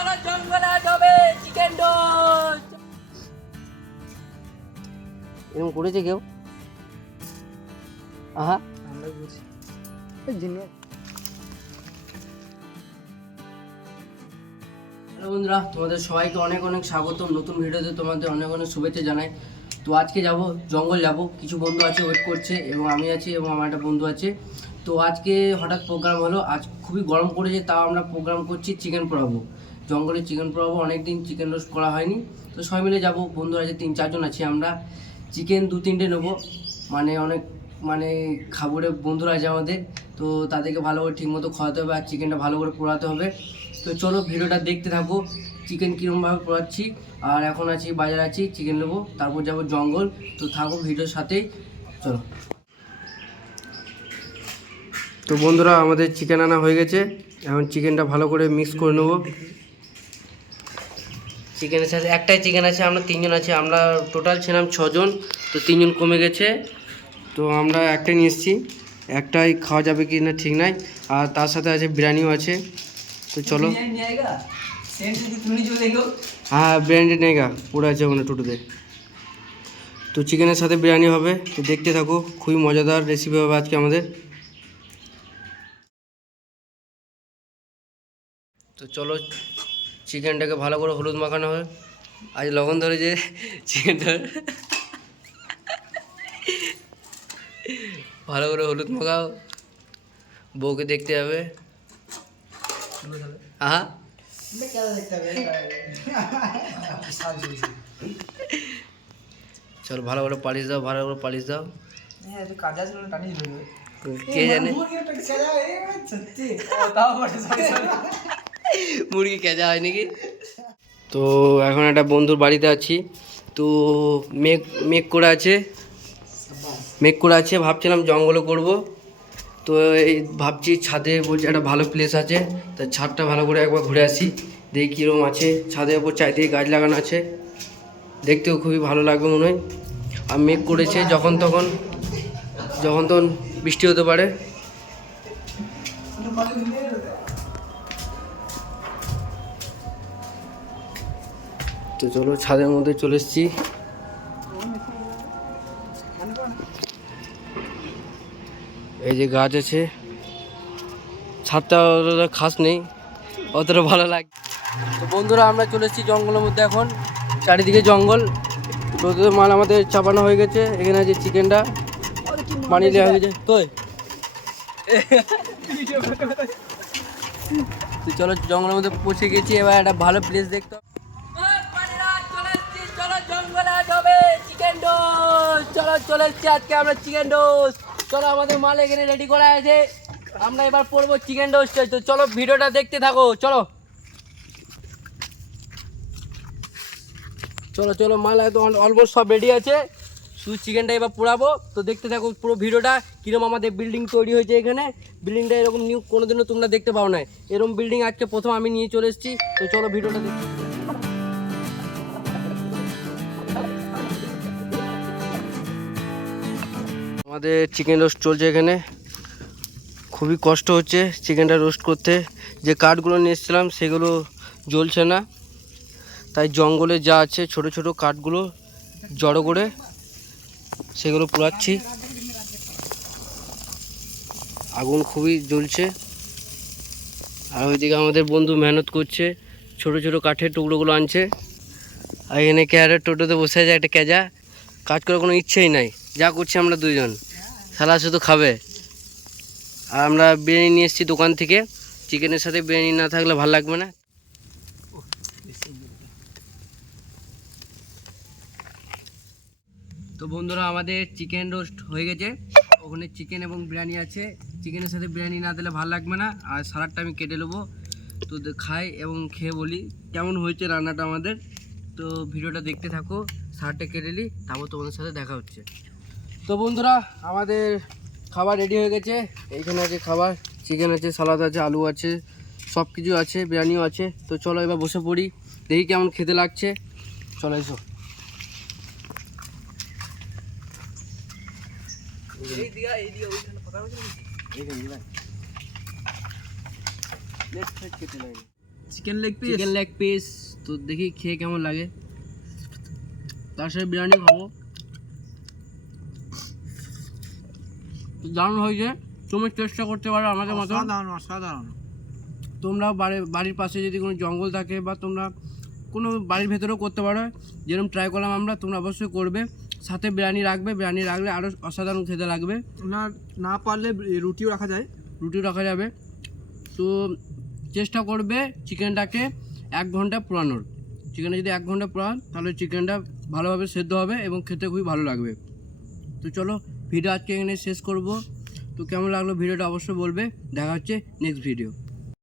চলো জঙ্গলে যাবে চিকেন রোস্ট। এরকম করেছে কেউ? আহা আমরা বুঝি হ্যালো বন্ধুরা, তোমাদের সবাইকে অনেক অনেক স্বাগতম। নতুন ভিডিওতে তোমাদের অনেক অনেক শুভেচ্ছা জানাই। তো আজকে যাব জঙ্গল, যাব কিছু বন্ধু আছে ওয়েট করছে, এবং আমি আছি এবং আমার একটা বন্ধু আছে। তো আজকে হঠাৎ প্রোগ্রাম হলো, আজ খুবই গরম পড়েছে, তাও আমরা প্রোগ্রাম করছি চিকেন পোড়াবো, জঙ্গলে চিকেন পোড়াবো। অনেকদিন চিকেন রোস্ট করা হয়নি, তো সবাই মিলে যাব। বন্ধু আছে 3-4 জন আছি আমরা। চিকেন 2-3টে নেবো, মানে খাবো রে বন্ধুরা আছে আমাদের। তো তাদেরকে ভালো করে ঠিকমতো খাওয়াতে হবে আর চিকেনটা ভালো করে পোড়াতে হবে। তো চলো ভিডিওটা দেখতে থাকো, চিকেন কীরকমভাবে পোড়াচ্ছি। আর এখন আছি বাজার, আছি চিকেন নেবো, তারপর যাবো জঙ্গল। তো থাকো ভিডিওর সাথেই, চলো। তো বন্ধুরা, আমাদের চিকেন আনা হয়ে গেছে, এখন চিকেনটা ভালো করে মিক্স করে নেবো। চিকেনের সাথে একটাই চিকেন আছে, আমরা 3 জন আছি, আমরা টোটাল ছিলাম 6 জন, তো 3 জন কমে গেছে। তো আমরা একটাই নিয়ে এসেছি, একটাই খাওয়া যাবে কি না ঠিক নাই। আর তার সাথে আছে বিরিয়ানিও আছে। তো চলো। হ্যাঁ বিরিয়ানি নেগা পুরো আছে ওখানে টোটোতে। তো চিকেনের সাথে বিরিয়ানি হবে, তো দেখতে থাকো, খুবই মজাদার রেসিপি হবে আজকে আমাদের। তো চলো, চিকেনটাকে ভালো করে হলুদ মাখানো হয়। আজ লবণ ধরে যে চিকেনটা ভালো করে হলুদ মাখাও, বউকে দেখতে হবে। আহা চলো ভালো করে পালিশ দাও, ভালো করে পালিশ দাও। কে জানে মুরগি কেজা হয় নাকি। তো এখন একটা বন্ধুর বাড়িতে আছি, তো মেঘ করে আছে, ভাবছিলাম জঙ্গলে করব। তো এই ভাবছি ছাদে, বলছি একটা ভালো প্লেস আছে, তা ছাদটা ভালো করে একবার ঘুরে আসি, দেখি কীরকম আছে। ছাদের ওপর চারিদিকে গাছ লাগানো আছে, দেখতেও খুবই ভালো লাগবে মনে হয়। আর মেঘ করেছে, যখন তখন বৃষ্টি হতে পারে। তো চলো ছাদের মধ্যে চলে এসেছি। এই যে গাছ আছে, ছাদটা অতটা খাস নেই, অতটা ভালো লাগে। তো বন্ধুরা, আমরা চলে এসেছি জঙ্গলের মধ্যে, এখন চারিদিকে জঙ্গল। তো মাল আমাদের চাপানো হয়ে গেছে, এখানে আছে চিকেনটা বানিয়ে দেওয়া হয়ে গেছে। তো চলো জঙ্গলের মধ্যে পৌঁছে গেছি, এবার একটা ভালো প্লেস দেখতে হবে। চলে এসছি আজকে আমরা চিকেন রোস্ট। চলো আমাদের মাল এখানে রেডি করা আছে, আমরা এবার পড়বো চিকেন রোস্ট। তো চলো ভিডিওটা দেখতে থাকো, চলো চলো চলো মাল একদম অলমোস্ট সব রেডি আছে, শুধু চিকেনটা এবার পোড়াবো। তো দেখতে থাকো পুরো ভিডিওটা, কিরকম আমাদের বিল্ডিং তৈরি হয়েছে এখানে। বিল্ডিংটা এরকম নিউ কোনোদিনও তোমরা দেখতে পাও না, এরকম বিল্ডিং আজকে প্রথম আমি নিয়ে চলে এসেছি। তো চলো ভিডিওটা দেখি। আমাদের চিকেন রোস্ট চলছে এখানে, খুবই কষ্ট হচ্ছে চিকেনটা রোস্ট করতে। যে কাঠগুলো নিয়ে এসেছিলাম সেগুলো জ্বলছে না, তাই জঙ্গলে যা আছে ছোট ছোট কাঠগুলো জড়ো করে সেগুলো পোড়াচ্ছি। আগুন খুবই জ্বলছে, আর ওইদিকে আমাদের বন্ধু মেহনত করছে, ছোট ছোট কাঠের টুকরোগুলো আনছে। আর এখানে ক্যারের টোটোতে বসে আছে একটা ক্যাজা, কাজ করার কোনো ইচ্ছেই নাই, যা করছি আমরা 2 জন, শালা শুধু খাবে। আর আমরা বিরিয়ানি নিয়ে এসেছি দোকান থেকে, চিকেনের সাথে বিরিয়ানি না থাকলে ভালো লাগবে না। তো বন্ধুরা, আমাদের চিকেন রোস্ট হয়ে গেছে, ওখানে চিকেন এবং বিরিয়ানি আছে। চিকেনের সাথে বিরিয়ানি না দিলে ভালো লাগবে না, আর সালাডটা আমি কেটে নেবো। তো খাই এবং খেয়ে বলি কেমন হয়েছে রান্নাটা আমাদের। তো ভিডিওটা দেখতে থাকো, সালাডটা কেটে নিই, তারপর তোমাদের সাথে দেখা হচ্ছে। তো বন্ধুরা, আমাদের খাবার রেডি হয়ে গেছে, এইখানে আছে খাবার, চিকেন আছে, সালাদ আছে, আলু আছে, সব কিছু আছে, বিরিয়ানিও আছে। তো চলো এবার বসে পড়ি, দেখি কেমন খেতে লাগছে, চলো এসো। Chicken leg piece. Chicken leg piece. তো দেখি খেয়ে কেমন লাগে। তার সাথে বিরিয়ানি খাবো। তো দারুণ হয়েছে, তুমি চেষ্টা করতে পারো আমাদের মতো। অসাধারণ। তোমরা বাড়ির পাশে যদি কোনো জঙ্গল থাকে বা তোমরা কোনো বাড়ির ভেতরেও করতে পারো, যেরকম ট্রাই করলাম আমরা, তোমরা অবশ্যই করবে। সাথে বিরিয়ানি রাখবে, বিরিয়ানি রাখলে আরও অসাধারণ খেতে লাগবে। না পারলে রুটিও রাখা যায়, রুটি রাখা যাবে। তো চেষ্টা করবে চিকেনটাকে 1 ঘন্টা পোড়ানোর। চিকেনটা যদি 1 ঘন্টা পোড়ান তাহলে চিকেনটা ভালোভাবে সেদ্ধ হবে এবং খেতে খুবই ভালো লাগবে। তো চলো ভিডিও আজকে এখানে শেষ করব। তো কেমন লাগলো ভিডিওটা অবশ্যই বলবে। দেখা হচ্ছে নেক্সট ভিডিও।